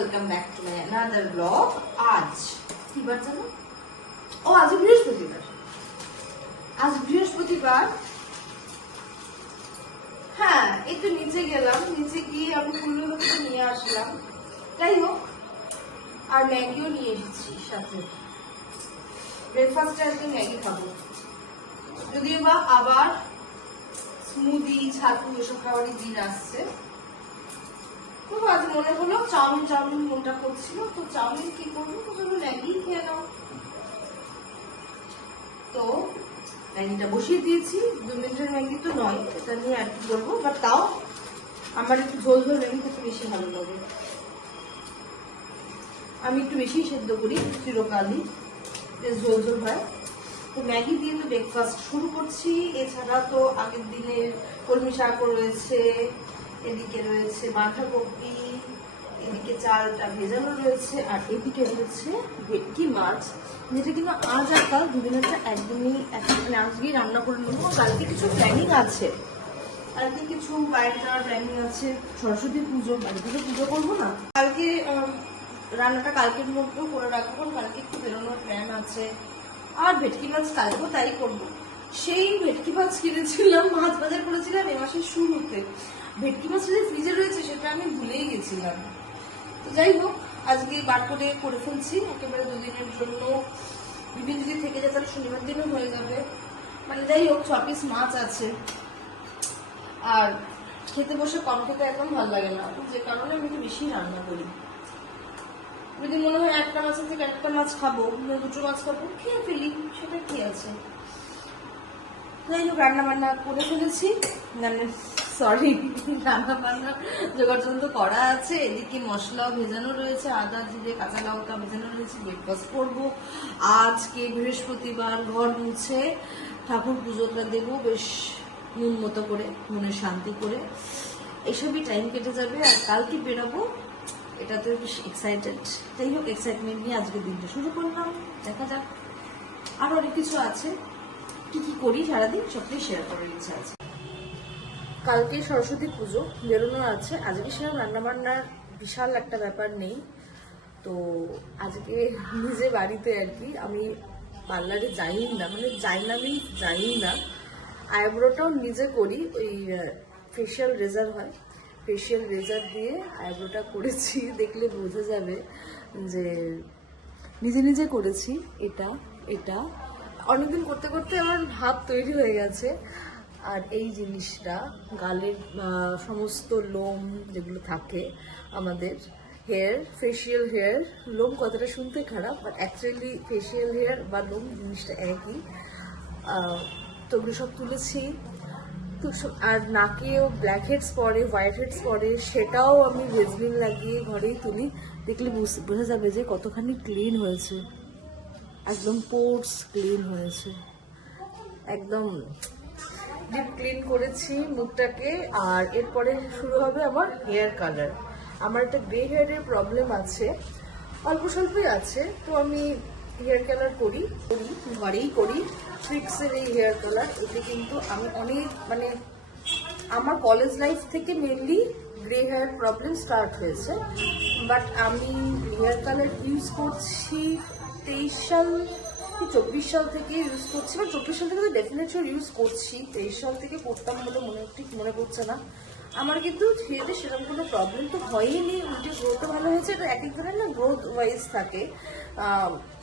Welcome back to my another blog. আজ কি বার জানো? ও আজ বৃহস্পতিবার। আজ বৃহস্পতিবার। হ্যাঁ, এই তো নিচে গেলাম, নিচে গিয়ে আমি ফুলগুলো নিয়ে আসলাম। যাই হোক, আর ম্যাগিও নিয়ে এসেছি সাথে। ব্রেকফাস্টে আজকে ম্যাগি খাবো, যদিও বা আবার স্মুদি ছাতু এসব খাবারই দিন আসছে। তো আজ মনে হলো চাউমিন মনটা করছিল, তো চাউমিন কি করবো, তো চলো ম্যাগি খেয়ে নাও। তো ম্যাগিটা বসিয়ে দিয়েছি, 2 মিনিটের ম্যাগি তো নয়, এটা নিয়ে আর কি বলবো, বাট তাও আমার একটু ঝোল ঝোল ম্যাগি খেতে বেশি ভালো লাগে। আমি একটু বেশি সেদ্ধ করি চিরকালই, বেশ ঝোল ঝোল হয়। তো ম্যাগি দিয়ে তো ব্রেকফাস্ট শুরু করছি। এছাড়া তো আগের দিনের কলমি শাক রয়েছে, এদিকে রয়েছে বাঁধাকপি, এদিকে চালটা ভেজানো রয়েছে, আর এদিকে রয়েছে ভেটকি মাছ, যেটা কিন্তু আজ আর কাল দুদিনের একদিনই মানে আজকেই রান্না করে নেবো। কালকে কিছু প্ল্যানিং আছে, কালকে কিছু বাইরে যাওয়ার প্ল্যানিং আছে, সরস্বতী পুজো, বাড়িতে পুজো করবো না, কালকে রান্নাটা কালকের মধ্যেও করে রাখবো, কালকে একটু বেরোনোর প্ল্যান আছে। আর ভেটকি মাছ কালকেও তাই করবো। সেই ভেটকি মাছ কিনেছিলাম, মাছ বাজার করেছিলাম এ মাসের শুরুতে। ভেটকি মাছ যে ফ্রিজে রয়েছে সেটা আমি ভুলেই গেছিলাম। তো যাই হোক, আজকে বার করে ফেলছি একেবারে 2 দিনের জন্য। দুদিন যদি থেকে যায় তাহলে শনিবার দিনও হয়ে যাবে। মানে যাই হোক, 6 পিস মাছ আছে। আর খেতে বসে কম খেতে একদম ভালো লাগে না, যে কারণে আমি একটু বেশি রান্না করি। যদি মনে হয় একটা মাছের থেকে একটা মাছ খাবো, 2টো মাছ খাবো, খেয়ে ফেলি, সেটা কি আছে। যাই হোক, রান্না বান্না করে ফেলেছি, রান্না বান্না জোগাড় যন্ত্র করা আছে। এদিকে মশলাও ভেজানো রয়েছে, আদা জিরে কাঁচা লঙ্কা ভেজানো রয়েছে। ব্রেকফাস্ট করবো আজকে বৃহস্পতিবার, ঘর মুছে ঠাকুর পুজোটা দেবো বেশ মন মতো করে, মনের শান্তি করে। এসবই টাইম কেটে যাবে, আর কালকে বেরোবো, এটাতে বেশ এক্সাইটেড। যাই হোক, এক্সাইটমেন্ট নিয়ে আজকে দিনটা শুরু করলাম, দেখা যাক। আরো অনেক কিছু আছে, কি কি করি সারাদিন সবটাই শেয়ার করার ইচ্ছা আছে। কালকে সরস্বতী পুজো, বেরোনো আছে। আজকে সেরকম রান্নাবান্নার বিশাল একটা ব্যাপার নেই। তো আজকে নিজে বাড়িতে আর কি, আমি পার্লারে যাই না, মানে যাই না। আইব্রোটাও নিজে করি, ওই ফেশিয়াল রেজার হয়, ফেশিয়াল রেজার দিয়ে আইব্রোটা করেছি। দেখলে বোঝা যাবে যে নিজে নিজে করেছি। এটা অনেকদিন করতে করতে আমার ভাব তৈরি হয়ে গেছে। আর এই জিনিসটা গালের সমস্ত লোম যেগুলো থাকে আমাদের, হেয়ার, ফেশিয়াল হেয়ার, লোম কথাটা শুনতে খারাপ, বাট অ্যাকচুয়ালি ফেশিয়াল হেয়ার বা লোম জিনিসটা একই। তো ওগুলো সব তুলেছি। তো আর নাকেও ব্ল্যাক হেডস পরে, হোয়াইট হেডস পরে, সেটাও আমি ভেজলিন লাগিয়ে ঘরেই তুলি। দেখলে বোঝা যাবে যে কতখানি ক্লিন হয়েছে, একদম পোর্স ক্লিন হয়েছে, একদম ডিপ ক্লিন করেছি মুখটাকে। আর এরপরে শুরু হবে আমার হেয়ার কালার। আমার একটা গ্রে হেয়ারের প্রবলেম আছে, অল্প স্বল্পই আছে, তো আমি হেয়ার কালার করি, ঘরেই করি। ট্রিক্সের এই হেয়ার কালার, এতে কিন্তু আমি অনেক, মানে আমার কলেজ লাইফ থেকে mainly grey hair problem start হয়েছে। বাট আমি হেয়ার কালার ইউজ করছি 23 সাল কি 24 সাল থেকে ইউজ করছি, বা 24 সাল থেকে তো ডেফিনেটলি ইউজ করছি। 23 সাল থেকে করতাম বলে ঠিক মনে পড়ছে না। আমার কিন্তু হেয়ারে সেরকম কোনো প্রবলেম তো হয়নি, উল্টে গ্রোথও ভালো হয়েছে। এটা এক একজনের না গ্রোথ ওয়াইজ থাকে,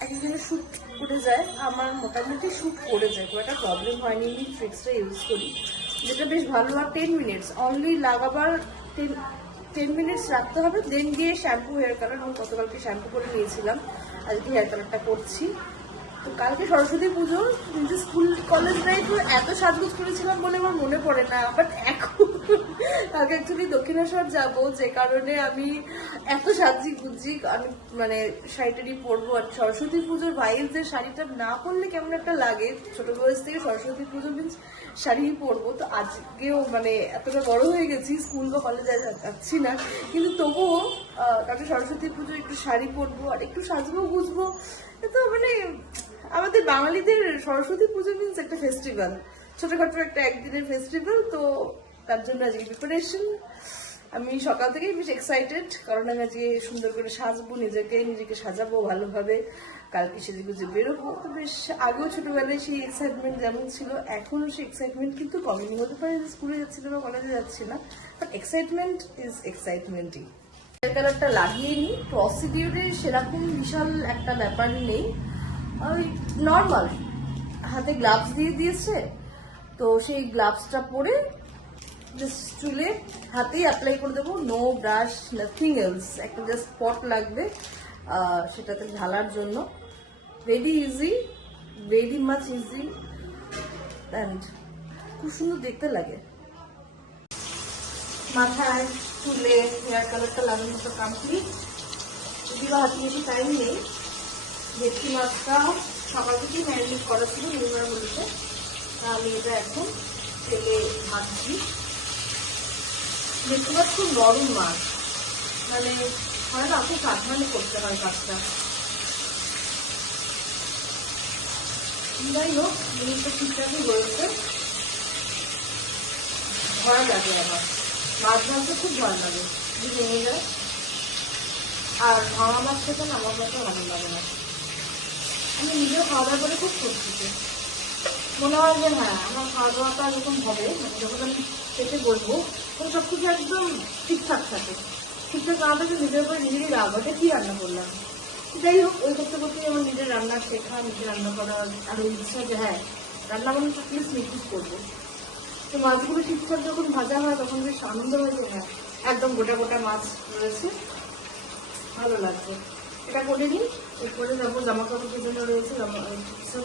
এক একজনের শ্যুট করে যায়, আমার মোটামুটি শ্যুট করে যায়, কোনো একটা প্রবলেম হয়নি। আমি ট্রিক্সটা ইউজ করি, যেটা বেশ ভালো। আর 10 মিনিটস অনলি লাগাবার, 10 মিনিটস রাখতে হবে, দেন গিয়ে শ্যাম্পু হেয়ার কালার। আমি গতকালকে শ্যাম্পু করে নিয়েছিলাম, আজকে হেয়ার কালারটা করছি। তো কালকে সরস্বতী পুজো, কিন্তু স্কুল কলেজ লাইফে এত সাজগোজ করেছিলাম বলে আমার মনে পড়ে না। বাট এখন কালকে অ্যাকচুয়ালি দক্ষিণেশ্বর যাবো, যে কারণে আমি এত সাজি গুজি, আমি মানে শাড়িটারি পরবো। আর সরস্বতী পুজোর ভাইয়ের শাড়িটা না পরলে কেমন একটা লাগে, ছোট বয়স থেকে সরস্বতী পুজো মিন্স শাড়ি পরবো। তো আজকেও মানে এতটা বড় হয়ে গেছি, স্কুল বা কলেজে যাচ্ছি না, কিন্তু তবুও কালকে সরস্বতী পুজো একটু শাড়ি পরবো আর একটু সাজবো গুজবো। তো মানে আমাদের বাঙালিদের সরস্বতী পুজো মিন্স একটা ফেস্টিভ্যাল, ছোটখাটো একটা একদিনের ফেস্টিভ্যাল। তো তার জন্য আজকে প্রিপারেশন। আমি সকাল থেকেই বেশ এক্সাইটেড, কারণ আমি আজকে সুন্দর করে সাজবো, নিজেকে সাজাবো ভালোভাবে, কালকে সেজে গুজে বেরোবো। তো বেশ আগেও ছোটবেলায় সেই এক্সাইটমেন্ট যেমন ছিল, এখনো সেই এক্সাইটমেন্ট কিন্তু কমেনি। হতে পারে যে স্কুলে যাচ্ছি না বা কলেজে যাচ্ছি না, বাট এক্সাইটমেন্ট ইজ এক্সাইটমেন্টই। হেয়ার কালারটা লাগিয়ে নিই। প্রসিডিউরে সেরকম বিশাল একটা ব্যাপার নেই, ওই নর্মাল হাতে গ্লাভস দিয়ে দিয়েছে, তো সেই গ্লাভসটা পরে জাস্ট চুলে হাতেই অ্যাপ্লাই করে দেবো, নো ব্রাশ, নাথিং এলস। একটা জাস্ট স্পট লাগবে সেটাতে ঢালার জন্য। Very easy, very much easy, and খুব সুন্দর দেখতে লাগে। মাথায় চুলে হেয়ার কালারটা লাগানোর তো কমপ্লিট। যদি বা হাতে বেশি টাইম নেই, ভেটকি মাছটা সকাল থেকেই ম্যারিনেট করা ছিল নুনের মধ্যে, আমি এটা এখন তেলে ভাজছি। ভেটকি মাছ খুব নরম মাছ, মানে হয় না, খুব সাবধানে করতে হয় কাজটা। যাই হোক, জিনিসটা ঠিকঠাকই হয়েছে। ভয় লাগে আমার, মাছ ভাজতে খুব ভয় লাগে, যদি ভেঙে যায়। আর ভাঙা মাছ খেতে না আমার মতো ভালো লাগে না। আমি নিজেও খাওয়া দাওয়া করে খুব খুশিতে মনে হয় যে হ্যাঁ, আমার খাওয়া দাওয়াটা এরকম হবে, মানে যখন আমি পেটে বলবো তখন সব কিছু একদম ঠিকঠাক থাকে। ঠিকঠাক না থাকে নিজের উপরে নিজেরই রাগ, ওটা কি রান্না করলাম। যাই হোক, ওই করতে করতেই আমার নিজের রান্না শেখা, নিজের রান্না করার আরো ইচ্ছা যে হ্যাঁ, রান্না বান্না প্লিজ নিখুঁত করবো। তো মাছগুলো ঠিকঠাক যখন ভাজা হয় তখন বেশ আনন্দ হয় যে হ্যাঁ, একদম গোটা গোটা মাছ রয়েছে, ভালো লাগছে। এটা করে নিই। এরপরে যাবো জামা কাপড়ের জন্য রয়েছে,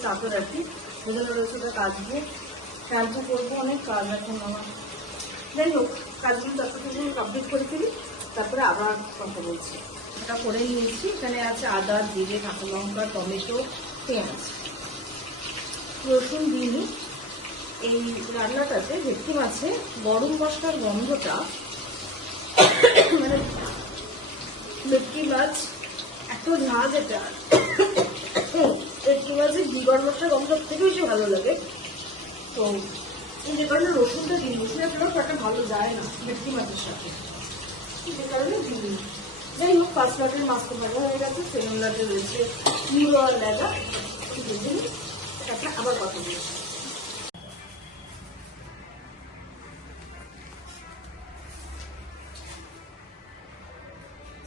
চাদর আর কি যেজন্য রয়েছে ওটা কাচবো, শ্যাম্পু করবো, অনেক কাজ এখন আমার। যাই হোক, কাজগুলো যতটুকু কমপ্লিট করে ফেলি, তারপরে আবার কথা বলছি। এটা করে নিয়েছি। এখানে আছে আদা, জিরে, কাঁচা লঙ্কা, টমেটো, পেঁয়াজ, রসুন দিইনি। এই রান্নাটাতে ভেটকি মাছে গরম মশলার গন্ধটা, মানে ভেটকি মাছ এত ঝাল, যেটা ভেটকি মাছের ঘি গরম মশলার গন্ধ থেকে বেশি ভালো লাগে। তো যে কারণে রসুনটা দিই, রসুনের ফ্লেভার একটা ভালো যায় না ভেটকি মাছের সাথে, সে কারণে দিই। যাই হোক, ফার্স্ট লাটের মাছ তো ভালো হয়ে গেছে, সেকেন্ড লাটে রয়েছে মুড়ো আর লেদা, বুঝে নিই। তারপরে আবার কথা বলছি।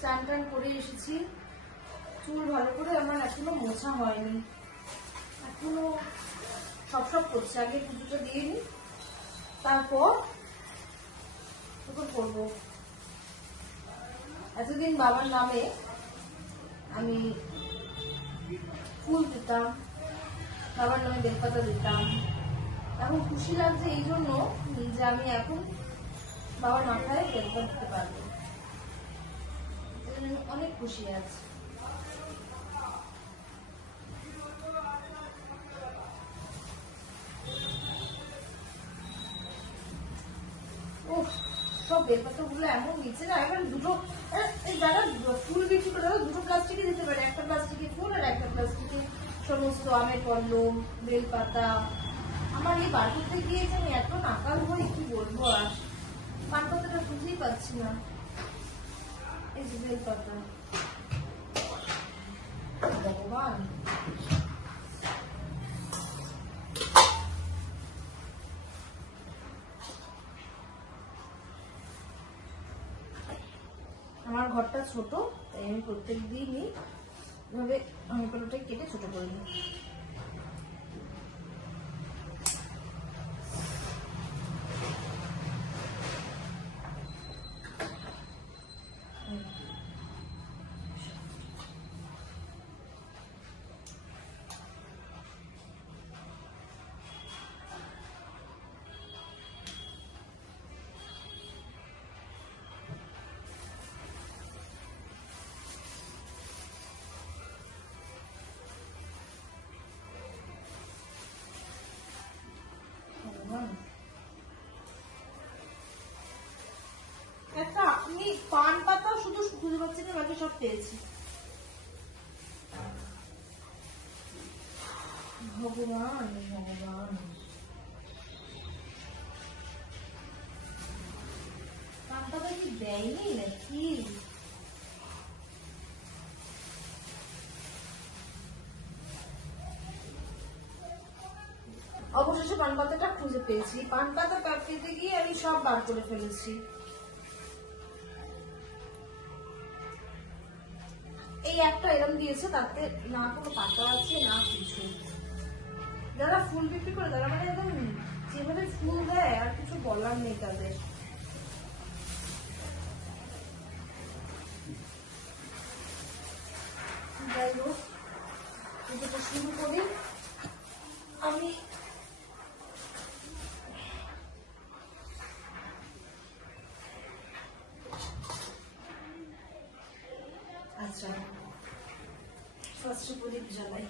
চান টান করে এসেছি, চুল ভালো করে আমার এখনো মোছা হয়নি, এখনো সব করছে। আগে পুজোটা দিয়ে নিই, তারপর করবো। এতদিন বাবার নামে আমি ফুল দিতাম, বাবার নামে বেলপাতা দিতাম। এখন খুশি লাগছে এই জন্য যে আমি এখন বাবার মাথায় বেলপাতা দিতে পারবো, অনেক খুশি আছে। সব বেলপাতা গুলো এমন নিচে না, এখন দুটো যারা ফুল বিক্রি করে তারা দুটো প্লাস্টিকে দিতে পারে, একটা প্লাস্টিকে ফুল আর একটা প্লাস্টিকে সমস্ত আমের পল্লব, বেলপাতা। আমার এই বার করতে গিয়েছে, আমি এত নাকাল হই কি বলবো, আর পানপাতাটা খুঁজেই পাচ্ছি না। এই যে বেলপাতা, ভগবান। আমার ঘরটা ছোট, তাই আমি প্রত্যেক দিনই এভাবে আমি পরোটা কেটে ছোট করে নিই। একটা আমি পান পাতা শুধু খুঁজে পাচ্ছি না, বাকি সব পেয়েছি। ভগবান ভগবান, পান পাতা কি দেয়। নেয়নি নাকি? অবশেষে পান পাতাটা খুঁজে পেয়েছি। পান পাতা পেতে গিয়ে আমি সব বার করে ফেলেছি। এই একটা এরম দিয়েছে, তাতে না কোনো পাতা আছে না কিছু। যারা ফুল বিক্রি করে তারা মানে একদম যেভাবে ফুল দেয় আর কিছু বলার নেই তাদের। যাই হোক, পুজোটা শুরু করি। আমি আচ্ছা ফার্স্টে প্রদীপ জ্বালাই।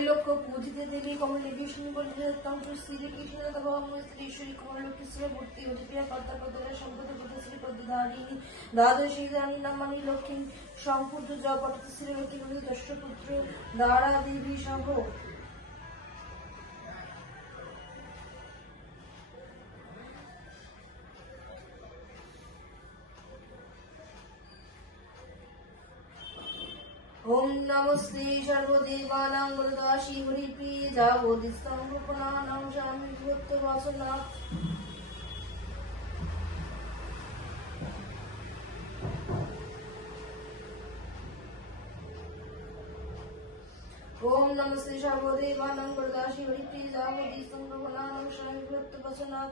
ত্রৈলোক্য পূজিতে দেবী কমলে বিষ্ণু বলে তন্ত্র শ্রী কৃষ্ণ তব শ্রী কমলক্ষ্মী শ্রী মূর্তি অধিপ্রিয়া পদ্মা পদ্মা সম্পদ পদ শ্রী পদ্মধারিণী দ্বাদশী রানী নামানি লক্ষ্মী সম্পূর্ণ জপট শ্রী লক্ষ্মী দশপুত্র দ্বারা দেবী সহ ओम नमो श्री सर्वदेवानां वरदाशी हरिप्रिय जावोदिस्तं रूपनानां शामि भूतवासना ओम नमो श्री सर्वदेवानां वरदाशी हरिप्रिय जावोदिस्तं रूपनानां शामि भूतवासना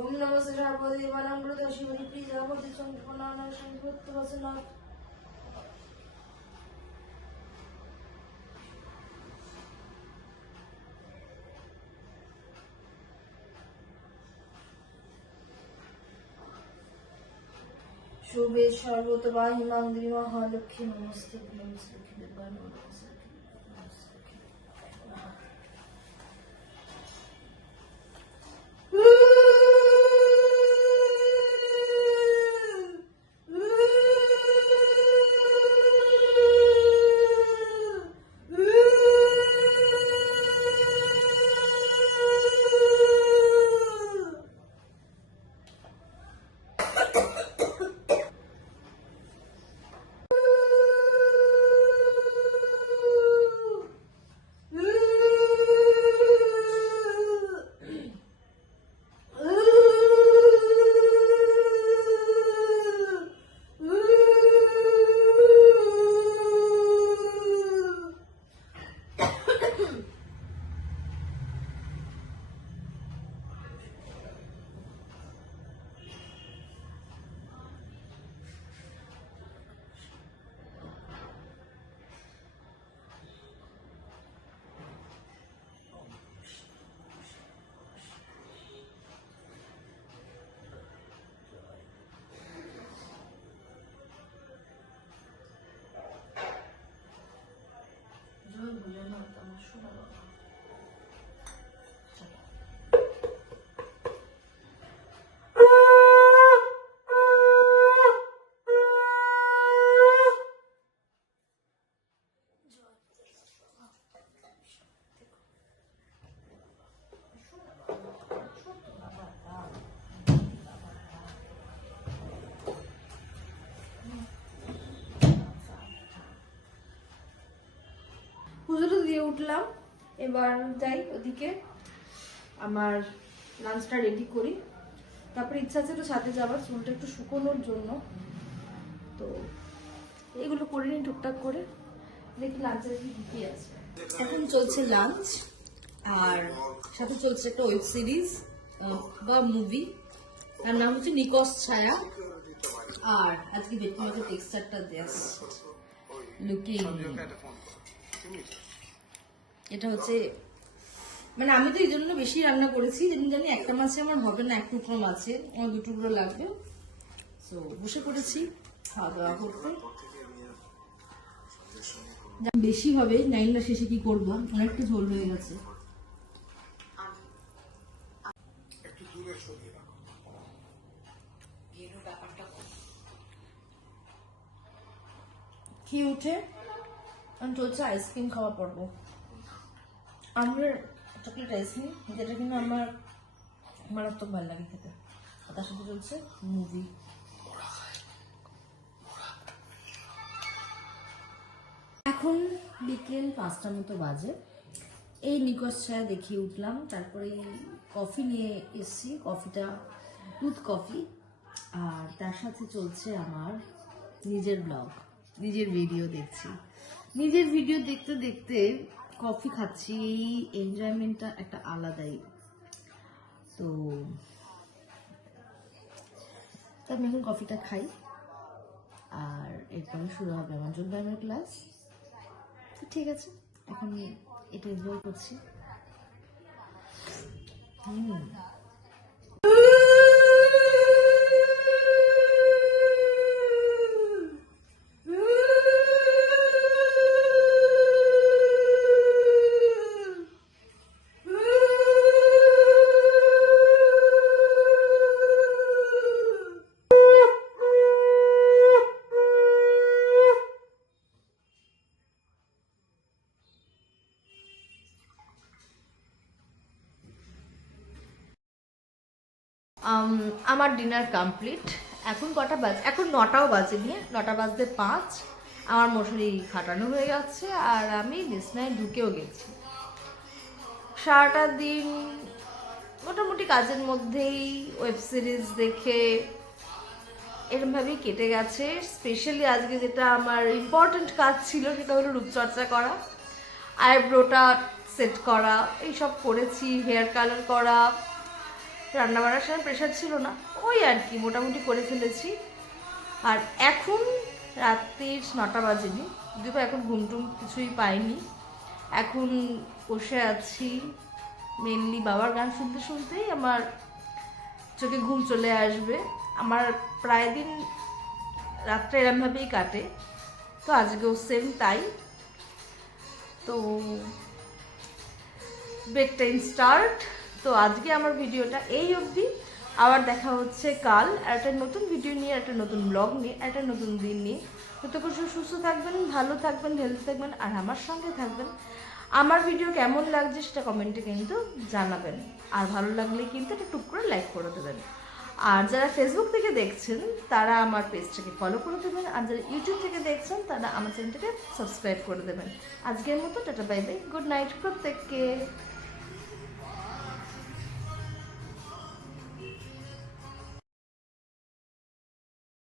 ओम नमः सर्वदेवानां वरदाशी हरिप्रिय जावोदिस्तं रूपनानां शामि भूतवासना शुभे सर्वतवाहि मांगली महालक्ष्मी नमस्ते नमस्ते देवाय नमस्ते পুজোটা দিয়ে উঠলাম, এবার যাই ওদিকে আমার লাঞ্চটা রেডি করি, তারপরে ইচ্ছা আছে একটু ছাদে যাবার চুলটা একটু শুকোনোর জন্য, তো এগুলো করে নিই টুকটাক করে, দেখি লাঞ্চের কি আছে। এখন চলছে লাঞ্চ আর সাথে চলছে একটা ওয়েব সিরিজ বা মুভি, তার নাম হচ্ছে নিকশ ছায়া। আর আজকে দেখতে আমাকে টেক্সচারটা জাস্ট লুকিং, এটা হচ্ছে মানে আমি তো এই জন্য বেশি রান্না করেছি, যেদিন জানি একটা মাছে আমার হবে না, এক টুকরো মাছে আমার 2 টুকরো লাগবে। তো বসে পড়েছি খাওয়া দাওয়া করতে, বেশি হবে জানি না শেষে কি করবো, অনেকটা ঝোল হয়ে গেছে। কি উঠে আমি চলছে আইসক্রিম খাওয়া পড়বো, আমার চকলেট আইসক্রিম, যেটা কিন্তু আমার মারাত্মক ভালো লাগে খেতে, তার সাথে চলছে মুভি। এখন বিকেল 5টা মতো বাজে, এই নিকশ ছায়া দেখিয়ে উঠলাম, তারপরে কফি নিয়ে এসছি, কফিটা দুধ কফি, আর তার সাথে চলছে আমার নিজের ব্লগ, নিজের ভিডিও দেখছি। নিজের ভিডিও দেখতে দেখতে কফি খাচ্ছি, এই এনজয়মেন্টটা একটা আলাদাই। তো আমি এখন কফিটা খাই, আর এরপরে শুরু হবে আমার যোগব্যায়ামের ক্লাস। তো ঠিক আছে, এখন এটা এনজয় করছি। আমার ডিনার কমপ্লিট। এখন কটা বাজে? এখন 9টাও বাজেনি, 9টা বাজতে 5। আমার মশারি খাটানো হয়ে গেছে আর আমি বিছনায় ঢুকেও গেছি। সারাটা দিন মোটামুটি কাজের মধ্যেই, ওয়েব সিরিজ দেখে এরমভাবেই কেটে গেছে। স্পেশালি আজকে যেটা আমার ইম্পর্ট্যান্ট কাজ ছিল সেটা হলো রূপচর্চা করা, আইব্রোটা সেট করা, এইসব করেছি, হেয়ার কালার করা। রান্নাবান্নার সময় প্রেশার ছিল না, ওই আর কি মোটামুটি করে ফেলেছি। আর এখন রাত্রির 9টা বাজেনি, যদিও এখন ঘুমটুম কিছুই পাইনি। এখন বসে আছি, মেনলি বাবার গান শুনতে শুনতেই আমার চোখে ঘুম চলে আসবে। আমার প্রায় দিন রাত্রে এরমভাবেই কাটে, তো আজকেও সেম তাই। তো বেড টাইম স্টার্ট। তো আজকে আমার ভিডিওটা এই অবধি। আবার দেখা হচ্ছে কাল একটা নতুন ভিডিও নিয়ে, একটা নতুন ব্লগ নিয়ে, একটা নতুন দিন নিয়ে। ততক্ষণ সুস্থ থাকবেন, ভালো থাকবেন, হেলদি থাকবেন আর আমার সঙ্গে থাকবেন। আমার ভিডিও কেমন লাগছে সেটা কমেন্টে কিন্তু জানাবেন, আর ভালো লাগলে কিন্তু একটা টুক করে লাইক করে দেবেন। আর যারা ফেসবুক থেকে দেখছেন তারা আমার পেজটাকে ফলো করে দেবেন, আর যারা ইউটিউব থেকে দেখছেন তারা আমার চ্যানেলটাকে সাবস্ক্রাইব করে দেবেন। আজকের মতো tata bye bye, good night প্রত্যেককে।